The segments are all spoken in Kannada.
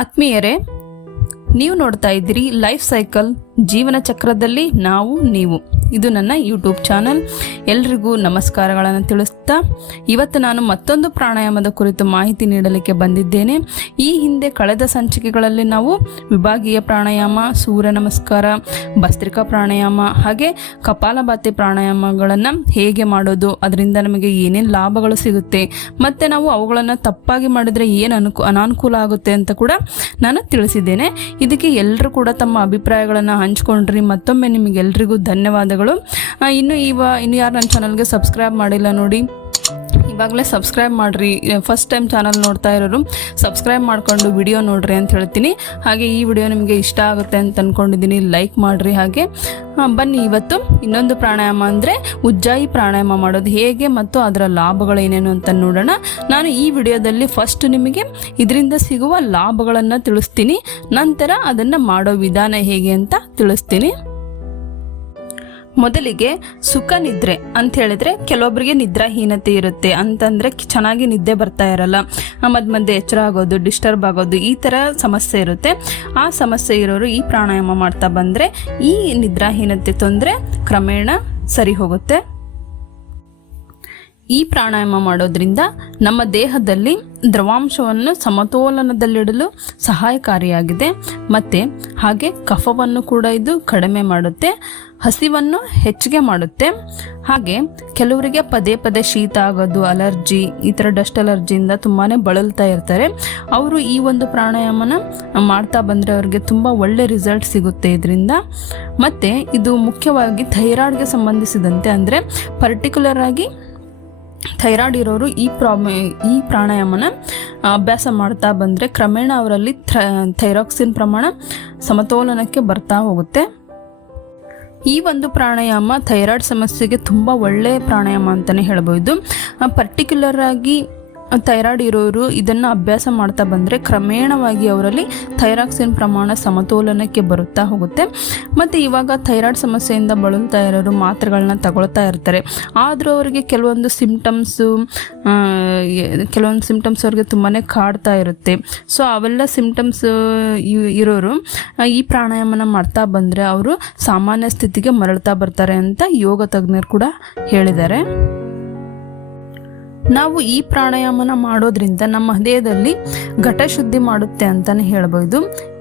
ಆತ್ಮೀಯರೇ, ನೀವು ನೋಡ್ತಾ ಇದ್ದೀರಿ ಲೈಫ್ ಸೈಕಲ್ ಜೀವನ ಚಕ್ರದಲ್ಲಿ ನಾವು ನೀವು. ಇದು ನನ್ನ ಯೂಟ್ಯೂಬ್ ಚಾನಲ್. ಎಲ್ರಿಗೂ ನಮಸ್ಕಾರಗಳನ್ನು ತಿಳಿಸ್ತಾ ಇವತ್ತು ನಾನು ಮತ್ತೊಂದು ಪ್ರಾಣಾಯಾಮದ ಕುರಿತು ಮಾಹಿತಿ ನೀಡಲಿಕ್ಕೆ ಬಂದಿದ್ದೇನೆ. ಈ ಹಿಂದೆ ಕಳೆದ ಸಂಚಿಕೆಗಳಲ್ಲಿ ನಾವು ವಿಭಾಗೀಯ ಪ್ರಾಣಾಯಾಮ, ಸೂರ್ಯ ನಮಸ್ಕಾರ, ಭಸ್ತ್ರಿಕಾ ಪ್ರಾಣಾಯಾಮ ಹಾಗೆ ಕಪಾಲಭಾತಿ ಪ್ರಾಣಾಯಾಮಗಳನ್ನು ಹೇಗೆ ಮಾಡೋದು, ಅದರಿಂದ ನಮಗೆ ಏನೇನು ಲಾಭಗಳು ಸಿಗುತ್ತೆ, ಮತ್ತು ನಾವು ಅವುಗಳನ್ನು ತಪ್ಪಾಗಿ ಮಾಡಿದರೆ ಏನು ಅನಾನುಕೂಲ ಆಗುತ್ತೆ ಅಂತ ಕೂಡ ನಾನು ತಿಳಿಸಿದ್ದೇನೆ. ಇದಕ್ಕೆ ಎಲ್ಲರೂ ಕೂಡ ತಮ್ಮ ಅಭಿಪ್ರಾಯಗಳನ್ನು ಹಂಚ್ಕೊಂಡ್ರಿ. ಮತ್ತೊಮ್ಮೆ ನಿಮಗೆಲ್ರಿಗೂ ಧನ್ಯವಾದಗಳು. ಇನ್ನು ಯಾರು ನನ್ನ ಚಾನಲ್ಗೆ ಸಬ್ಸ್ಕ್ರೈಬ್ ಮಾಡಿಲ್ಲ ನೋಡಿ, ಇವಾಗಲೇ ಸಬ್ಸ್ಕ್ರೈಬ್ ಮಾಡಿರಿ. ಫಸ್ಟ್ ಟೈಮ್ ಚಾನಲ್ ನೋಡ್ತಾ ಇರೋರು ಸಬ್ಸ್ಕ್ರೈಬ್ ಮಾಡಿಕೊಂಡು ವಿಡಿಯೋ ನೋಡ್ರಿ ಅಂತ ಹೇಳ್ತೀನಿ. ಹಾಗೆ ಈ ವಿಡಿಯೋ ನಿಮಗೆ ಇಷ್ಟ ಆಗುತ್ತೆ ಅಂತ ಅಂದ್ಕೊಂಡಿದ್ದೀನಿ, ಲೈಕ್ ಮಾಡಿರಿ. ಹಾಗೆ ಬನ್ನಿ, ಇವತ್ತು ಇನ್ನೊಂದು ಪ್ರಾಣಾಯಾಮ ಅಂದರೆ ಉಜ್ಜಾಯಿ ಪ್ರಾಣಾಯಾಮ ಮಾಡೋದು ಹೇಗೆ ಮತ್ತು ಅದರ ಲಾಭಗಳು ಏನೇನು ಅಂತ ನೋಡೋಣ. ನಾನು ಈ ವಿಡಿಯೋದಲ್ಲಿ ಫಸ್ಟ್ ನಿಮಗೆ ಇದರಿಂದ ಸಿಗುವ ಲಾಭಗಳನ್ನು ತಿಳಿಸ್ತೀನಿ, ನಂತರ ಅದನ್ನು ಮಾಡೋ ವಿಧಾನ ಹೇಗೆ ಅಂತ ತಿಳಿಸ್ತೀನಿ. ಮೊದಲಿಗೆ ಸುಖ ನಿದ್ರೆ ಅಂತ ಹೇಳಿದ್ರೆ, ಕೆಲವೊಬ್ಬರಿಗೆ ನಿದ್ರಾಹೀನತೆ ಇರುತ್ತೆ, ಅಂತಂದರೆ ಚೆನ್ನಾಗಿ ನಿದ್ದೆ ಬರ್ತಾ ಇರಲ್ಲ, ಮಧ್ಯೆ ಎಚ್ಚರ ಆಗೋದು, ಡಿಸ್ಟರ್ಬ್ ಆಗೋದು, ಈ ಥರ ಸಮಸ್ಯೆ ಇರುತ್ತೆ. ಆ ಸಮಸ್ಯೆ ಇರೋರು ಈ ಪ್ರಾಣಾಯಾಮ ಮಾಡ್ತಾ ಬಂದರೆ ಈ ನಿದ್ರಾಹೀನತೆ ತೊಂದರೆ ಕ್ರಮೇಣ ಸರಿ ಹೋಗುತ್ತೆ. ಈ ಪ್ರಾಣಾಯಾಮ ಮಾಡೋದ್ರಿಂದ ನಮ್ಮ ದೇಹದಲ್ಲಿ ದ್ರವಾಂಶವನ್ನು ಸಮತೋಲನದಲ್ಲಿಡಲು ಸಹಾಯಕಾರಿಯಾಗಿದೆ. ಮತ್ತು ಹಾಗೆ ಕಫವನ್ನು ಕೂಡ ಇದು ಕಡಿಮೆ ಮಾಡುತ್ತೆ, ಹಸಿವನ್ನು ಹೆಚ್ಚಿಗೆ ಮಾಡುತ್ತೆ. ಹಾಗೆ ಕೆಲವರಿಗೆ ಪದೇ ಪದೇ ಶೀತ ಆಗೋದು, ಅಲರ್ಜಿ, ಈ ಥರ ಡಸ್ಟ್ ಅಲರ್ಜಿಯಿಂದ ತುಂಬಾ ಬಳಲ್ತಾ ಇರ್ತಾರೆ. ಅವರು ಈ ಒಂದು ಪ್ರಾಣಾಯಾಮನ ಮಾಡ್ತಾ ಬಂದರೆ ಅವ್ರಿಗೆ ತುಂಬ ಒಳ್ಳೆ ರಿಸಲ್ಟ್ ಸಿಗುತ್ತೆ ಇದರಿಂದ. ಮತ್ತು ಇದು ಮುಖ್ಯವಾಗಿ ಥೈರಾಯ್ಡ್ಗೆ ಸಂಬಂಧಿಸಿದಂತೆ, ಅಂದರೆ ಪರ್ಟಿಕ್ಯುಲರ್ ಆಗಿ ಥೈರಾಯ್ಡ್ ಇರೋರು ಈ ಪ್ರಾಣಾಯಾಮನ ಅಭ್ಯಾಸ ಮಾಡ್ತಾ ಬಂದರೆ ಕ್ರಮೇಣ ಅವರಲ್ಲಿ ಥೈರಾಕ್ಸಿನ್ ಪ್ರಮಾಣ ಸಮತೋಲನಕ್ಕೆ ಬರ್ತಾ ಹೋಗುತ್ತೆ. ಈ ಒಂದು ಪ್ರಾಣಾಯಾಮ ಥೈರಾಯ್ಡ್ ಸಮಸ್ಯೆಗೆ ತುಂಬ ಒಳ್ಳೆಯ ಪ್ರಾಣಾಯಾಮ ಅಂತಲೇ ಹೇಳ್ಬೋದು. ಪರ್ಟಿಕ್ಯುಲರ್ ಆಗಿ ಥೈರಾಯ್ಡ್ ಇರೋರು ಇದನ್ನು ಅಭ್ಯಾಸ ಮಾಡ್ತಾ ಬಂದರೆ ಕ್ರಮೇಣವಾಗಿ ಅವರಲ್ಲಿ ಥೈರಾಕ್ಸಿನ್ ಪ್ರಮಾಣ ಸಮತೋಲನಕ್ಕೆ ಬರುತ್ತಾ ಹೋಗುತ್ತೆ. ಮತ್ತು ಇವಾಗ ಥೈರಾಯ್ಡ್ ಸಮಸ್ಯೆಯಿಂದ ಬಳಲ್ತಾ ಇರೋರು ಮಾತ್ರೆಗಳನ್ನ ತಗೊಳ್ತಾ ಇರ್ತಾರೆ, ಆದರೂ ಅವರಿಗೆ ಕೆಲವೊಂದು ಸಿಮ್ಟಮ್ಸ್ ಅವ್ರಿಗೆ ತುಂಬಾ ಕಾಡ್ತಾ ಇರುತ್ತೆ. ಸೊ ಅವೆಲ್ಲ ಸಿಮ್ಟಮ್ಸ್ ಇರೋರು ಈ ಪ್ರಾಣಾಯಾಮನ ಮಾಡ್ತಾ ಬಂದರೆ ಅವರು ಸಾಮಾನ್ಯ ಸ್ಥಿತಿಗೆ ಮರಳ್ತಾ ಬರ್ತಾರೆ ಅಂತ ಯೋಗ ತಜ್ಞರು ಕೂಡ ಹೇಳಿದ್ದಾರೆ. ನಾವು ಈ ಪ್ರಾಣಾಯಾಮನ ಮಾಡೋದ್ರಿಂದ ನಮ್ಮ ದೇಹದಲ್ಲಿ ಘಟಶುದ್ಧಿ ಮಾಡುತ್ತೆ ಅಂತಲೇ ಹೇಳ್ಬೋದು.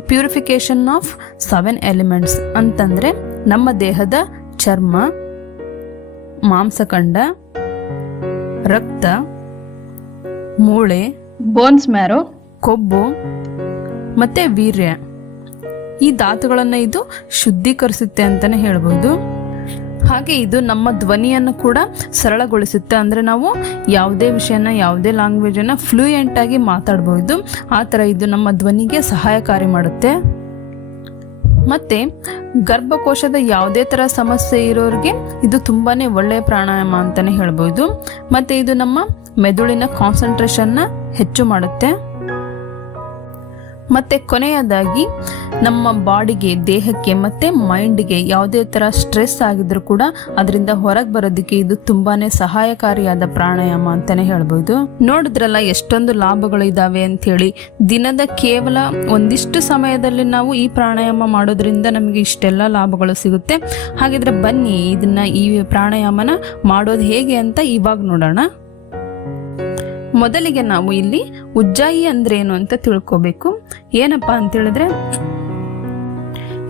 ಪ್ಯೂರಿಫಿಕೇಶನ್ ಆಫ್ 7 ಎಲಿಮೆಂಟ್ಸ್ ಅಂತಂದರೆ ನಮ್ಮ ದೇಹದ ಚರ್ಮ, ಮಾಂಸಖಂಡ, ರಕ್ತ, ಮೂಳೆ, ಬೋನ್ಸ್ ಮ್ಯಾರೋ, ಕೊಬ್ಬು ಮತ್ತು ವೀರ್ಯ, ಈ ಧಾತುಗಳನ್ನು ಇದು ಶುದ್ಧೀಕರಿಸುತ್ತೆ ಅಂತಲೇ ಹೇಳ್ಬೋದು. ಹಾಗೆ ಇದು ನಮ್ಮ ಧ್ವನಿಯನ್ನು ಕೂಡ ಸರಳಗೊಳಿಸುತ್ತೆ, ಅಂದರೆ ನಾವು ಯಾವುದೇ ವಿಷಯನ, ಯಾವುದೇ ಲ್ಯಾಂಗ್ವೇಜನ್ನು ಫ್ಲೂಯೆಂಟಾಗಿ ಮಾತಾಡ್ಬೋದು. ಆ ಥರ ಇದು ನಮ್ಮ ಧ್ವನಿಗೆ ಸಹಾಯಕಾರಿ ಮಾಡುತ್ತೆ. ಮತ್ತು ಗರ್ಭಕೋಶದ ಯಾವುದೇ ಥರ ಸಮಸ್ಯೆ ಇರೋರಿಗೆ ಇದು ತುಂಬಾ ಒಳ್ಳೆಯ ಪ್ರಾಣಾಯಾಮ ಅಂತಲೇ ಹೇಳ್ಬೋದು. ಮತ್ತು ಇದು ನಮ್ಮ ಮೆದುಳಿನ ಕಾನ್ಸಂಟ್ರೇಷನ್ನ ಹೆಚ್ಚು ಮಾಡುತ್ತೆ. ಮತ್ತು ಕೊನೆಯದಾಗಿ ನಮ್ಮ ಬಾಡಿಗೆ, ದೇಹಕ್ಕೆ ಮತ್ತು ಮೈಂಡ್ಗೆ ಯಾವುದೇ ಥರ ಸ್ಟ್ರೆಸ್ ಆಗಿದ್ರೂ ಕೂಡ ಅದರಿಂದ ಹೊರಗೆ ಬರೋದಕ್ಕೆ ಇದು ತುಂಬಾ ಸಹಾಯಕಾರಿಯಾದ ಪ್ರಾಣಾಯಾಮ ಅಂತಲೇ ಹೇಳ್ಬೋದು. ನೋಡಿದ್ರಲ್ಲ ಎಷ್ಟೊಂದು ಲಾಭಗಳು ಇದ್ದಾವೆ ಅಂಥೇಳಿ. ದಿನದ ಕೇವಲ ಒಂದಿಷ್ಟು ಸಮಯದಲ್ಲಿ ನಾವು ಈ ಪ್ರಾಣಾಯಾಮ ಮಾಡೋದ್ರಿಂದ ನಮಗೆ ಇಷ್ಟೆಲ್ಲ ಲಾಭಗಳು ಸಿಗುತ್ತೆ. ಹಾಗಿದ್ರೆ ಬನ್ನಿ ಈ ಪ್ರಾಣಾಯಾಮನ ಮಾಡೋದು ಹೇಗೆ ಅಂತ ಇವಾಗ ನೋಡೋಣ. ಮೊದಲಿಗೆ ನಾವು ಇಲ್ಲಿ ಉಜ್ಜಾಯಿ ಅಂದ್ರೆ ಏನು ಅಂತ ತಿಳ್ಕೋಬೇಕು. ಏನಪ್ಪಾ ಅಂತ ಹೇಳಿದ್ರೆ,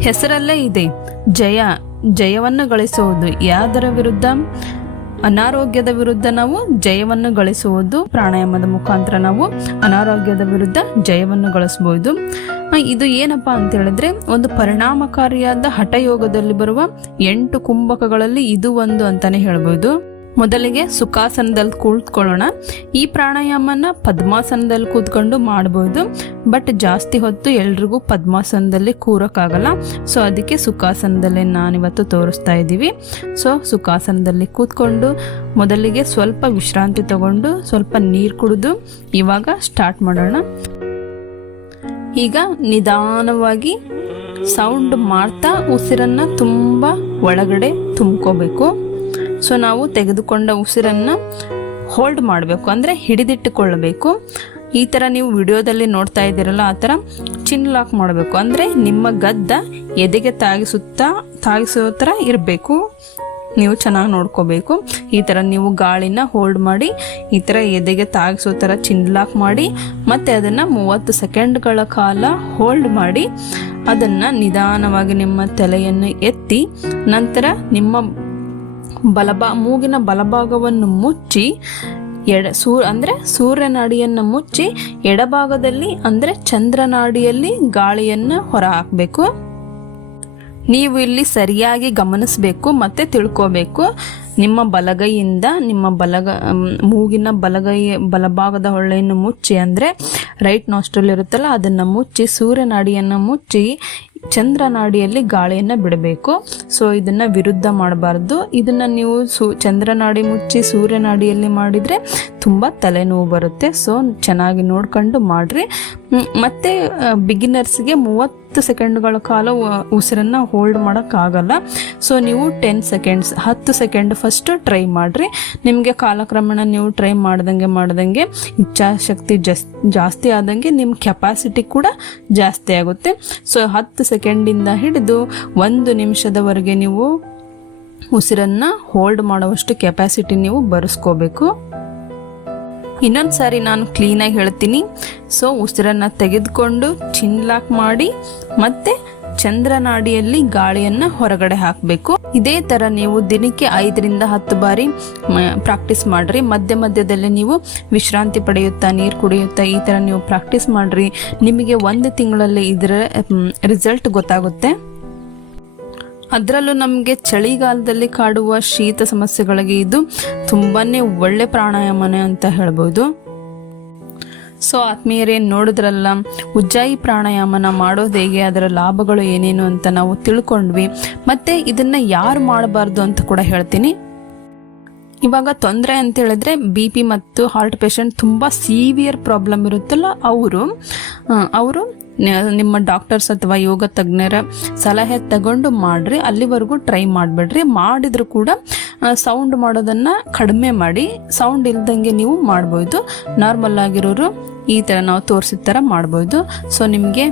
ಹೆಸರಲ್ಲೇ ಇದೆ, ಜಯವನ್ನು ಗಳಿಸುವುದು. ಯಾವುದರ ವಿರುದ್ಧ? ಅನಾರೋಗ್ಯದ ವಿರುದ್ಧ ನಾವು ಜಯವನ್ನು ಗಳಿಸುವುದು. ಪ್ರಾಣಾಯಾಮದ ಮುಖಾಂತರ ನಾವು ಅನಾರೋಗ್ಯದ ವಿರುದ್ಧ ಜಯವನ್ನು ಗಳಿಸಬಹುದು. ಇದು ಏನಪ್ಪಾ ಅಂತ ಹೇಳಿದ್ರೆ, ಒಂದು ಪರಿಣಾಮಕಾರಿಯಾದ ಹಠಯೋಗದಲ್ಲಿ ಬರುವ 8 ಕುಂಭಕಗಳಲ್ಲಿ ಇದು ಒಂದು ಅಂತಾನೆ ಹೇಳ್ಬೋದು. ಮೊದಲಿಗೆ ಸುಖಾಸನದಲ್ಲಿ ಕೂತ್ಕೊಳ್ಳೋಣ. ಈ ಪ್ರಾಣಾಯಾಮನ ಪದ್ಮಾಸನದಲ್ಲಿ ಕೂತ್ಕೊಂಡು ಮಾಡ್ಬೋದು, ಬಟ್ ಜಾಸ್ತಿ ಹೊತ್ತು ಎಲ್ರಿಗೂ ಪದ್ಮಾಸನದಲ್ಲಿ ಕೂರೋಕ್ಕಾಗಲ್ಲ. ಸೊ ಅದಕ್ಕೆ ಸುಖಾಸನದಲ್ಲೇ ನಾನಿವತ್ತು ತೋರಿಸ್ತಾ ಇದ್ದೀವಿ. ಸೊ ಸುಖಾಸನದಲ್ಲಿ ಕೂತ್ಕೊಂಡು ಮೊದಲಿಗೆ ಸ್ವಲ್ಪ ವಿಶ್ರಾಂತಿ ತಗೊಂಡು ಸ್ವಲ್ಪ ನೀರು ಕುಡಿದು ಇವಾಗ ಸ್ಟಾರ್ಟ್ ಮಾಡೋಣ. ಈಗ ನಿಧಾನವಾಗಿ ಸೌಂಡ್ ಮಾಡ್ತಾ ಉಸಿರನ್ನು ತುಂಬ ಒಳಗಡೆ ತುಂಬ್ಕೋಬೇಕು. ಸೊ ನಾವು ತೆಗೆದುಕೊಂಡ ಉಸಿರನ್ನು ಹೋಲ್ಡ್ ಮಾಡಬೇಕು, ಅಂದರೆ ಹಿಡಿದಿಟ್ಟುಕೊಳ್ಳಬೇಕು. ಈ ಥರ ನೀವು ವಿಡಿಯೋದಲ್ಲಿ ನೋಡ್ತಾ ಇದ್ದೀರಲ್ಲ ಆ ಥರ ಚಿನ್ ಲಾಕ್ ಮಾಡಬೇಕು. ಅಂದರೆ ನಿಮ್ಮ ಗದ್ದ ಎದೆಗೆ ತಾಗಿಸೋ ಥರ ಇರಬೇಕು. ನೀವು ಚೆನ್ನಾಗಿ ನೋಡ್ಕೋಬೇಕು. ಈ ಥರ ನೀವು ಗಾಳಿನ ಹೋಲ್ಡ್ ಮಾಡಿ ಈ ಥರ ಎದೆಗೆ ತಾಗಿಸೋ ಥರ ಚಿನ್ ಲಾಕ್ ಮಾಡಿ ಮತ್ತು ಅದನ್ನು 30 ಸೆಕೆಂಡ್ಗಳ ಕಾಲ ಹೋಲ್ಡ್ ಮಾಡಿ ಅದನ್ನು ನಿಧಾನವಾಗಿ ನಿಮ್ಮ ತಲೆಯನ್ನು ಎತ್ತಿ ನಂತರ ನಿಮ್ಮ ಮೂಗಿನ ಬಲಭಾಗವನ್ನು ಮುಚ್ಚಿ ಅಂದರೆ ಸೂರ್ಯನಾಡಿಯನ್ನು ಮುಚ್ಚಿ ಎಡಭಾಗದಲ್ಲಿ ಅಂದರೆ ಚಂದ್ರನಾಡಿಯಲ್ಲಿ ಗಾಳಿಯನ್ನು ಹೊರ ಹಾಕಬೇಕು. ನೀವು ಇಲ್ಲಿ ಸರಿಯಾಗಿ ಗಮನಿಸಬೇಕು ಮತ್ತು ತಿಳ್ಕೋಬೇಕು. ನಿಮ್ಮ ಬಲಗೈಯಿಂದ ಮೂಗಿನ ಬಲಭಾಗದ ಹೊಳ್ಳೆಯನ್ನು ಮುಚ್ಚಿ ಅಂದರೆ ರೈಟ್ ನಾಸ್ಟ್ರಲ್ ಇರುತ್ತಲ್ಲ ಅದನ್ನು ಮುಚ್ಚಿ ಸೂರ್ಯನಾಡಿಯನ್ನು ಮುಚ್ಚಿ ಚಂದ್ರನಾಡಿಯಲ್ಲಿ ಗಾಳಿಯನ್ನು ಬಿಡಬೇಕು. ಸೊ ಇದನ್ನು ವಿರುದ್ಧ ಮಾಡಬಾರ್ದು. ಇದನ್ನು ನೀವು ಚಂದ್ರನಾಡಿ ಮುಚ್ಚಿ ಸೂರ್ಯನಾಡಿಯಲ್ಲಿ ಮಾಡಿದರೆ ತುಂಬ ತಲೆನೋವು ಬರುತ್ತೆ. ಸೊ ಚೆನ್ನಾಗಿ ನೋಡ್ಕೊಂಡು ಮಾಡಿರಿ. ಮತ್ತು ಬಿಗಿನರ್ಸ್ಗೆ 30 ಸೆಕೆಂಡ್ಗಳ ಕಾಲ ಉಸಿರನ್ನು ಹೋಲ್ಡ್ ಮಾಡೋಕ್ಕಾಗಲ್ಲ. ಸೊ ನೀವು 10 ಸೆಕೆಂಡ್ ಫಸ್ಟು ಟ್ರೈ ಮಾಡಿರಿ. ನಿಮಗೆ ಕಾಲಕ್ರಮೇಣ ನೀವು ಟ್ರೈ ಮಾಡ್ದಂಗೆ ಇಚ್ಛಾಶಕ್ತಿ ಜಾಸ್ತಿ ಆದಂಗೆ ನಿಮ್ಮ ಕೆಪಾಸಿಟಿ ಕೂಡ ಜಾಸ್ತಿ ಆಗುತ್ತೆ. ಸೊ 10 ಸೆಕೆಂಡಿಂದ ಹಿಡಿದು 1 ನಿಮಿಷದವರೆಗೆ ನೀವು ಉಸಿರನ್ನು ಹೋಲ್ಡ್ ಮಾಡುವಷ್ಟು ಕೆಪಾಸಿಟಿ ನೀವು ಬರೆಸ್ಕೋಬೇಕು. ಇನ್ನೊಂದು ಸಾರಿ ನಾನು ಕ್ಲೀನಾಗಿ ಹೇಳ್ತೀನಿ. ಸೊ ಉಸಿರನ್ನು ತೆಗೆದುಕೊಂಡು ಚಿನ್ ಲಾಕ್ ಮಾಡಿ ಮತ್ತೆ ಚಂದ್ರನಾಡಿಯಲ್ಲಿ ಗಾಳಿಯನ್ನು ಹೊರಗಡೆ ಹಾಕಬೇಕು. ಇದೇ ಥರ ನೀವು ದಿನಕ್ಕೆ 5ರಿಂದ 10 ಬಾರಿ ಪ್ರಾಕ್ಟೀಸ್ ಮಾಡಿರಿ. ಮಧ್ಯದಲ್ಲಿ ನೀವು ವಿಶ್ರಾಂತಿ ಪಡೆಯುತ್ತಾ ನೀರು ಕುಡಿಯುತ್ತಾ ಈ ಥರ ನೀವು ಪ್ರಾಕ್ಟೀಸ್ ಮಾಡಿರಿ. ನಿಮಗೆ 1 ತಿಂಗಳಲ್ಲಿ ಇದರ ರಿಸಲ್ಟ್ ಗೊತ್ತಾಗುತ್ತೆ. ಅದರಲ್ಲೂ ನಮಗೆ ಚಳಿಗಾಲದಲ್ಲಿ ಕಾಡುವ ಶೀತ ಸಮಸ್ಯೆಗಳಿಗೆ ಇದು ತುಂಬಾ ಒಳ್ಳೆ ಪ್ರಾಣಾಯಾಮನೆ ಅಂತ ಹೇಳ್ಬೋದು. ಸೊ ಆತ್ಮೀಯರೇ, ನೋಡಿದ್ರಲ್ಲ ಉಜ್ಜಾಯಿ ಪ್ರಾಣಾಯಾಮನ ಮಾಡೋದು ಹೇಗೆ, ಅದರ ಲಾಭಗಳು ಏನೇನು ಅಂತ ನಾವು ತಿಳ್ಕೊಂಡ್ವಿ. ಮತ್ತು ಇದನ್ನು ಯಾರು ಮಾಡಬಾರ್ದು ಅಂತ ಕೂಡ ಹೇಳ್ತೀನಿ. ಇವಾಗ ತೊಂದರೆ ಅಂತ ಹೇಳಿದ್ರೆ BP ಮತ್ತು ಹಾರ್ಟ್ ಪೇಷಂಟ್ ತುಂಬ ಸೀವಿಯರ್ ಪ್ರಾಬ್ಲಮ್ ಇರುತ್ತಲ್ಲ ಅವರು ನಿಮ್ಮ ಡಾಕ್ಟರ್ಸ್ ಅಥವಾ ಯೋಗ ತಜ್ಞರ ಸಲಹೆ ತಗೊಂಡು ಮಾಡಿರಿ. ಅಲ್ಲಿವರೆಗೂ ಟ್ರೈ ಮಾಡಿಬಿಡ್ರಿ. ಮಾಡಿದರೂ ಕೂಡ ಸೌಂಡ್ ಮಾಡೋದನ್ನು ಕಡಿಮೆ ಮಾಡಿ, ಸೌಂಡ್ ಇಲ್ದಂಗೆ ನೀವು ಮಾಡ್ಬೋದು. ನಾರ್ಮಲ್ ಆಗಿರೋರು ಈ ಥರ ನಾವು ತೋರಿಸಿದ ಥರ ಮಾಡ್ಬೋದು. ಸೊ ನಿಮಗೆ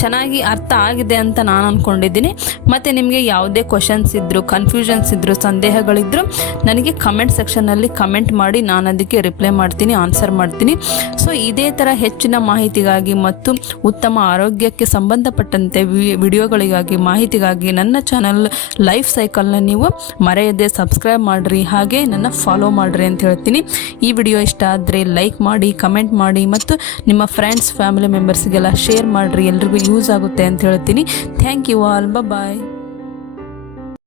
ಚೆನ್ನಾಗಿ ಅರ್ಥ ಆಗಿದೆ ಅಂತ ನಾನು ಅಂದ್ಕೊಂಡಿದ್ದೀನಿ. ಮತ್ತು ನಿಮಗೆ ಯಾವುದೇ ಕ್ವಶನ್ಸ್ ಇದ್ದರೂ, ಕನ್ಫ್ಯೂಷನ್ಸ್ ಇದ್ದರೂ, ಸಂದೇಹಗಳಿದ್ದರೂ ನನಗೆ ಕಮೆಂಟ್ ಸೆಕ್ಷನಲ್ಲಿ ಕಮೆಂಟ್ ಮಾಡಿ ನಾನು ಅದಕ್ಕೆ ರಿಪ್ಲೈ ಮಾಡ್ತೀನಿ, ಆನ್ಸರ್ ಮಾಡ್ತೀನಿ. ಸೊ ಇದೇ ಥರ ಹೆಚ್ಚಿನ ಮಾಹಿತಿಗಾಗಿ ಮತ್ತು ಉತ್ತಮ ಆರೋಗ್ಯಕ್ಕೆ ಸಂಬಂಧಪಟ್ಟಂತೆ ವಿಡಿಯೋಗಳಿಗಾಗಿ ಮಾಹಿತಿಗಾಗಿ ನನ್ನ ಚಾನಲ್ ಲೈಫ್ ಸೈಕಲ್ನ ನೀವು ಮರೆಯದೆ ಸಬ್ಸ್ಕ್ರೈಬ್ ಮಾಡಿರಿ, ಹಾಗೆ ನನ್ನ ಫಾಲೋ ಮಾಡಿರಿ ಅಂತ ಹೇಳ್ತೀನಿ. ಈ ವಿಡಿಯೋ ಇಷ್ಟ ಆದರೆ ಲೈಕ್ ಮಾಡಿ, ಕಮೆಂಟ್ ಮಾಡಿ ಮತ್ತು ನಿಮ್ಮ ಫ್ರೆಂಡ್ಸ್ ಫ್ಯಾಮಿಲಿ ಮೆಂಬರ್ಸ್ಗೆಲ್ಲ ಶೇರ್ ಮಾಡಿರಿ. ಎಲ್ರಿಗೂ ಯೂಸ್ ಆಗುತ್ತೆ ಅಂತ ಹೇಳ್ತೀನಿ. Thank you all. ಬಾಯ್.